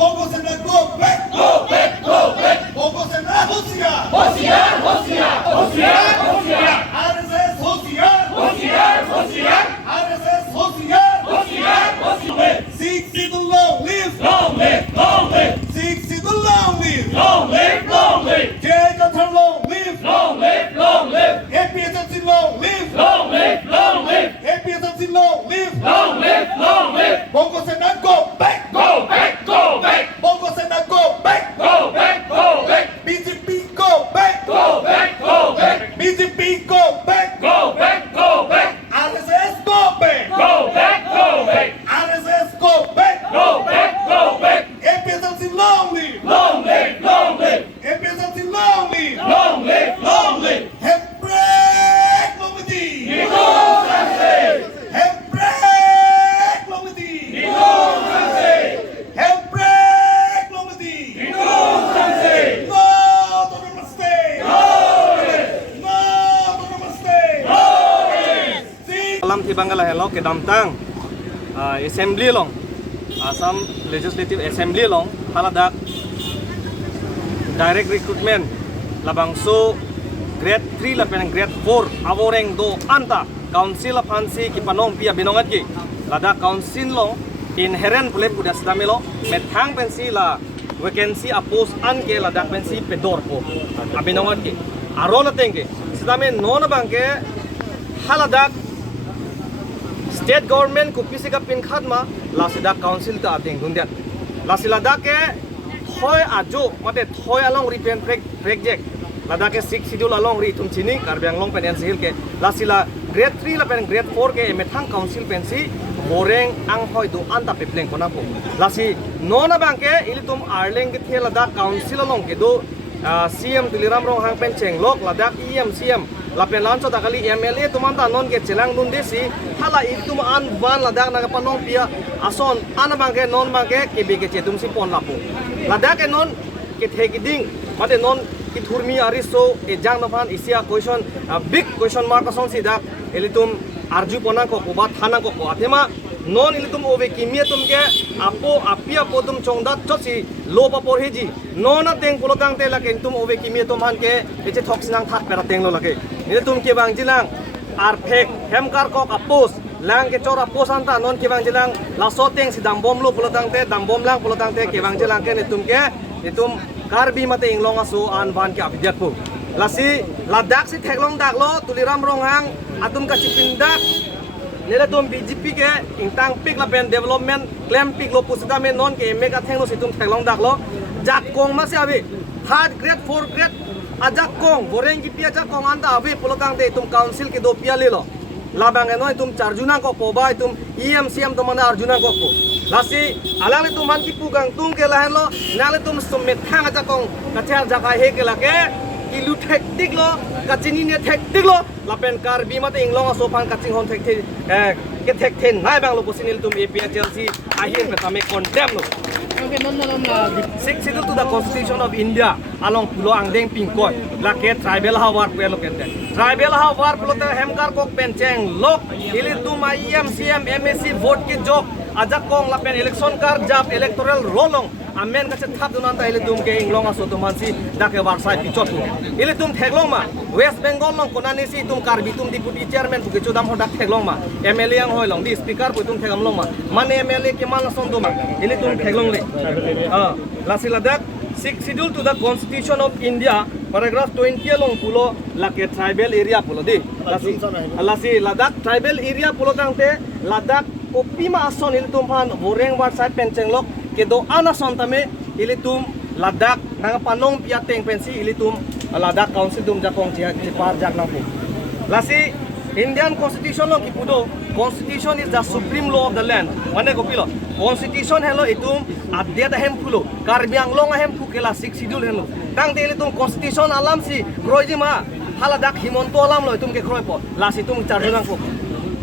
Bongo Sena go back. Go back, go back. Bongo Sena Hoshiyar. Hoshiyar, Hoshiyar, Hoshiyar, Hoshiyar. RSS Hoshiyar. Hoshiyar, Hoshiyar, RSS Hoshiyar. Hoshiyar, Hoshiyar. Sikh Sidhu long live. Long live, long live, Sikh Sidhu long live. long live, long live, Jai Jathar long live. long live, long live, APSMC long live. long live, long live, APSMC long live. long live, long live. Bongo Sena go back. Go back, go back, Bongo Sena go back. go back, go back, BJP go back. go back, go back, BJP go back. go back, go back, RSS go back. go back, go back, RSS go back. go back, go back. APSMC long live. Long live, long live, APSMC long live. long live, long live. Hembrek Lomidi. Nidong Sanse, Hembrek Lomidi. Nidong Sanse, Hembrek Lomidi. Nidong Sanse. No to namaste. No to namaste. Sikh. Alam ti Bangala hello ke damtang assembly long Assam Legislative Assembly long haladak direct recruitment labang so grade 3 lapen grade 4 aworeng do anta council of hansi ki panong pia binongat ki lada council long inherent pule puda stamelo methang pensi la vacancy a post an ke lada pensi pedor po abinongat ki arona tengke sidame non bangke haladak state government ko pisi ka pin khatma lasida council ta ading dundiat lasila da ke thoi ajo mate thoi along repen project lada ke 6 schedule along ri tum chini karbyang long pen NCL ke lasila grade 3 la pen grade 4 ke methang council pensi boreng ang hoi do anta pepleng kona po lasi nona bangke ilitum arleng ke thela da council along ke do CM tuliram rong hang pen cheng lok ladak CM lapen lancho takali MLA tumanta non ke chelang dun desi hala itum an ban ladak naga panong pia ason ana bangke non bangke ke bege chetum si pon lapo ladak ke non ke thegiding mate non ki thurmi ariso e jang nafan isia question big question mark ason si dak elitum arju pona ko ba thana ko atema non ilitum ove kimia tum ke apo apia podum chongda chosi loba porheji nona teng polotang te laken tum ove kimia tum han ke eche thok sinang that pera teng lo lake ni tum ke bang jilang ar phek hemkar kok apos lang ke chora posanta non ke bang jilang la so teng sidam bom lo polotang te dam bom lang polotang te ke bang jilang ke ni tum karbi mate inglong aso an ban ke abidiat po lasi ladak si theklong dak lo tuliram ronghang atum ka chipindak nila tum BJP ke intang pik la pen development claim pik lo pusita me non ke mega thenglo situm thenglong dak lo jak kong ma se abi third grade 4 grade ajak kong boreng ki pia jak kong anta abi polotang de tum council ke do pia le lo labang no tum charjuna ko po ba tum EMCM to mana arjuna ko po lasi alang le tum han ki pugang tum ke lahen lo nale tum sumet thang ajak kong kachar jaka he ke lake ilu tektik lo kachini ne tektik lo lapen kar bima te inglong asofan kaching hon tek ke tek ten nai bang lo posinil tum APHLC ahir pe tame condemn lo six schedule to the Constitution of India along pulo angdeng pingkoi la ke tribal hawar pe lo kente tribal hawar pulo te hemkar kok pencheng lok ili tum IMCM MSC vote ke jok ajak kong lapen election kar jap electoral rolong amen kache thap dunan ta ile tum ke inglong aso tum hansi dake warsai pichot ile tum theglong ma West Bengal long konani si tum karbi tum deputy chairman puke chodam hodak theglong ma MLA ang hoilong di speaker pu tum thegam long ma mane MLA ke man son duma ile tum theglong le lasila dak 6 schedule to the Constitution of India paragraph 20 long pulo lake tribal area pulo di lasi ladak tribal area pulo tangte ladak kopima ason ile tum phan boreng warsai pencheng lok kedo ana sontame ilitum ladak nang panong piateng pensi ilitum ladak council tum jakong par jak nang pu lasi Indian constitution lo kipudo constitution is the supreme law of the land mane ko pilo constitution hello itum update hem pulo karbiang long hem pu kela 6 schedule hello tang te ilitum constitution alam si kroiji ma haladak himonto alam lo itum ke kroi po lasi tum charjunang pu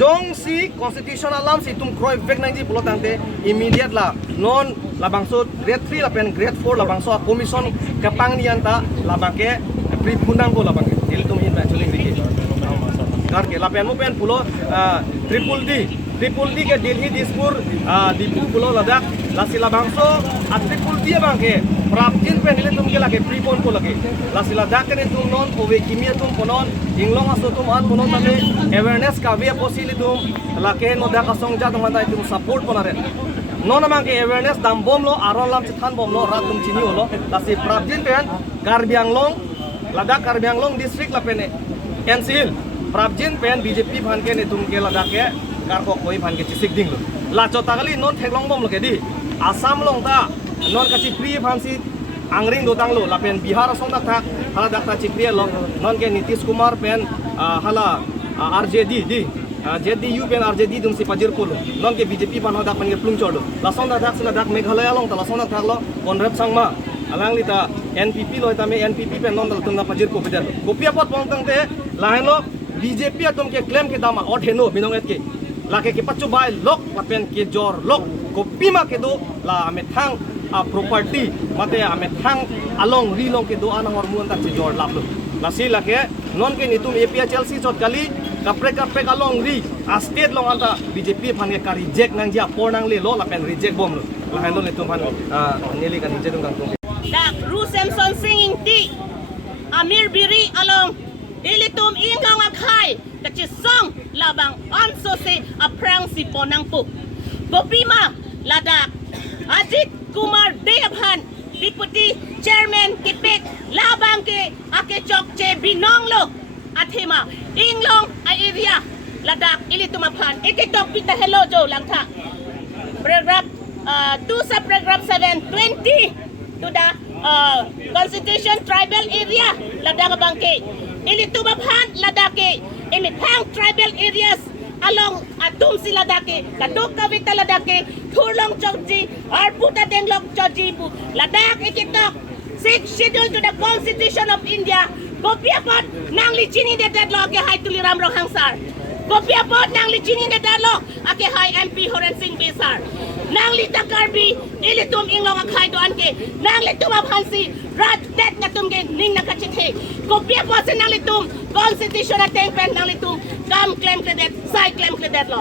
jong si constitution alam si tum kroi vek nang ji pulo tangte immediate la non labangso grade 3 la pen grade 4 labangso commission kapang nianta labake pripundang ko labake il tum hin actually rike gar ke la pen mo pen pulo triple D ke Delhi Dispur Dipu pulo ladak la sila bangso at tripul dia bangke prapjin pen ile tum ke lage prepon ko lage la sila dakene tum non ove kimia tum ponon inglong aso tum an ponon tame awareness ka via posili tum la ke no da ka song ja tum ta tum support ponare non amang ke awareness dam bom lo aron lam chan bom lo rat tum chini lo la si prapjin pen Karbiang Long Ladakh Karbiang Long district la pene NCL prapjin pen BJP bhan ke ne tum ke Ladakh ke karko koi bhan ke chisik ding lo la chotagali non theklong bom lo ke di Assam long ta non kachi pri bhan si angring do tang lo la pen Bihar song dak thak hala dak ta chipri lo non ke Nitish Kumar pen hala RJD di JDU pen RJD dum si pajir ko lo non ke BJP bhan hodak pen ke plung chodo la song dak sila dak Meghalaya long ta la song dak thak lo Konrad Sangma alang lita NPP lo tame NPP pen non dal tungna pajir ko bedel kopia pot pong tang te lahen lo BJP atum ke claim ke dama or heno binong et ke lake ke pachu bai lok lapen ke jor lok kopi ma ke do la ame thang property mate ame thang along rilong ke do ana hormon ta che jor lap lo la si lake non ke nitum APHLC chot kali kapre along ri a state long anta BJP phan ke ka reject nang ja por nang le lo lapen reject bom lo lahen lo nitum phan neli kan reject dong kang Dak Rusemson singing ti Amir Biri along Ilitum ingong akhai kachi song labang anso se aprang si ponang pu Gopima Ladak Ajit Kumar Deabhan Deputy Chairman Kipit labang ke ake chok che binonglo athema inglong area Ladak Ilitum aphan ikitok pita hello jo langtha paragraph 2 sub paragraph 720 to the Constitution Tribal Area Ladakh Bangke Ilitubabhan Ladake Imithang Tribal Areas along Atum si Ladake Kaduk Kavita Ladake Thurlong Chokji Arputa Denglok Choji Ladakh Ikitok 6th schedule to the Constitution of India Gopiapot Nang Lichini de Deadlock Ake Hai Tuliram Rong Hangsar Gopiapot Nang Lichini de Deadlock Ake Hai MP Horen Singh Besar Nang lita karbi ilitum inglong akhai do anke nang litum abhansi raj det natum ge ning nakachithe kopia po se nang litum constitution ateng pen nang litum kam claim credit sai claim credit lo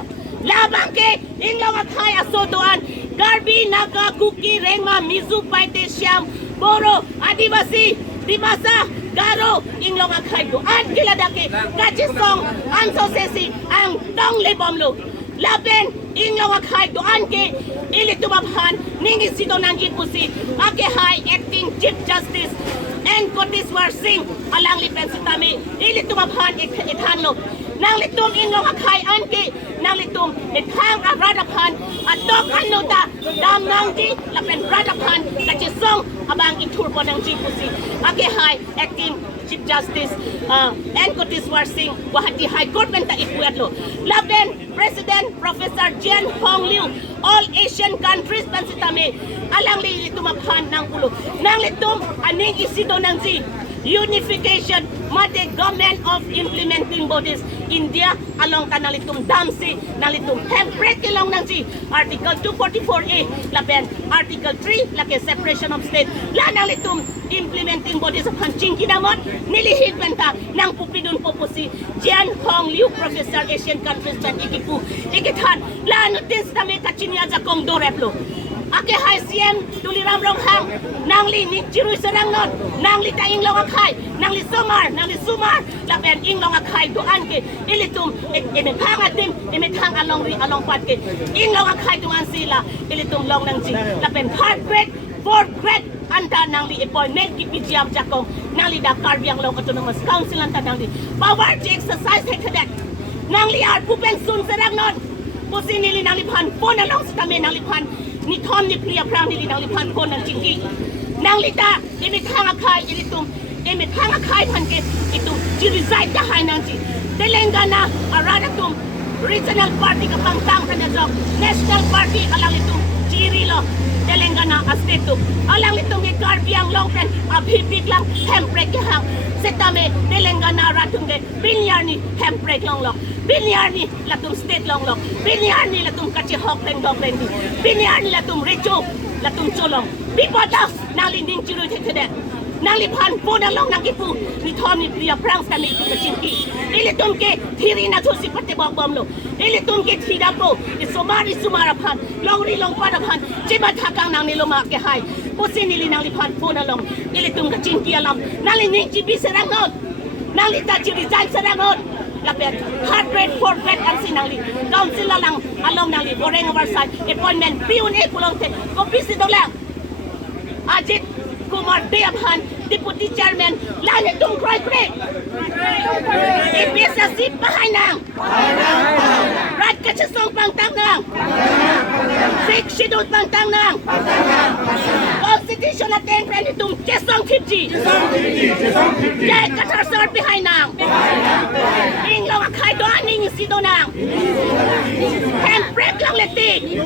labang ke inglong akhai aso doan karbi naga kuki rengma mizu paite syam boro adivasi dimasa garo inglong akhai do an kiladake kachisong anso sesi ang dong lebom lo lapen inglong akhai do anke ilitumabhan ningi sito nang ipusi ake high acting chief justice and Koteswar Singh alang lipen sitami ilitumabhan ithanlo nang litum inglong akhai anke nang litum ithang radaphan atok anota dam nangji lapen radaphan kachisong abang itur po nang ipusi ake high acting Chief Justice and Koteswar Singh Guwahati High Court benta ipuatlo lapen President Professor Jian Hong Liu all Asian countries pansitame alang li tumaphan ng ulo nang litum aning isito ng unification mate government of implementing bodies India along kanalitum damsi nalitum template kilong ng article 244A lapen article 3 lake separation of state la nalitum implementing bodies of hanching kinamot nilihid benta ng pupidun popusi Jian Hong Liu Professor Asian countries ban ikipu ikithan la notis tame kachinya jakong doreplo ake hai CM tuliram rong hang nangli ni chiru sarang non nangli ta inglong akhai nangli sumar lapen inglong akhai do anke ilitum ene phang atim ene thang along ri along patke inglong akhai do an sila ilitum long nang ji lapen third grade fourth grade anta nangli appointment ki PGM jakong nangli da Karbiang Long Autonomous Council anta nangli power to exercise head nangli ar pupen sun sarang non pusi nili nangli phan pon along sa tame nangli phan ni thom ni priya prang ni nang lipan ko nang chingi nang lita imi thanga khai ilitum imi thanga khai phan ke itu ji reside ka hai nang ji Telangana aradatum regional party ka pangtang kana jok national party alang itum chiri lo Telangana state tu alang itum ke Karbiang Long pen abhipik lang handbrake ke hang setame Telangana ratum ke binyarni handbrake long lo binyarni latum state long lo binyarni latum kachi hok leng dog leng binyarni latum richo latum cholong bipodas nang linding chiru thekede nalipan po na long nakipu ni Tommy Pia Prang sa may kumachinki. Ilitum ke tiri na to si pati bom lo. Ilitum ke tira po sumarapan longri long panapan jimatakang nang niluma ke hai. Pusin nili nang lipan po na long. Ilitum ka chinki alam nalining chibi serangon. Nalita chiri zay serangon. Lapet heart rate forfeit ang sinangli. Council lang along nang goreng oversight appointment piun kulongte ko bisi lang. Ajit Kumar Deabhan, Deputy Chairman, Lani Tung Kroy Krek. Ipisa si Bahay Nang. Rad Kachasong Pangtang Nang. Sik Shidut Pangtang Nang. Constitution at Tengren Itung Kesong Kipji. Jai Katarsar Bahay Nang. Inglong Akai Doan Ning Sido Nang. Hem Brek Lang Leti.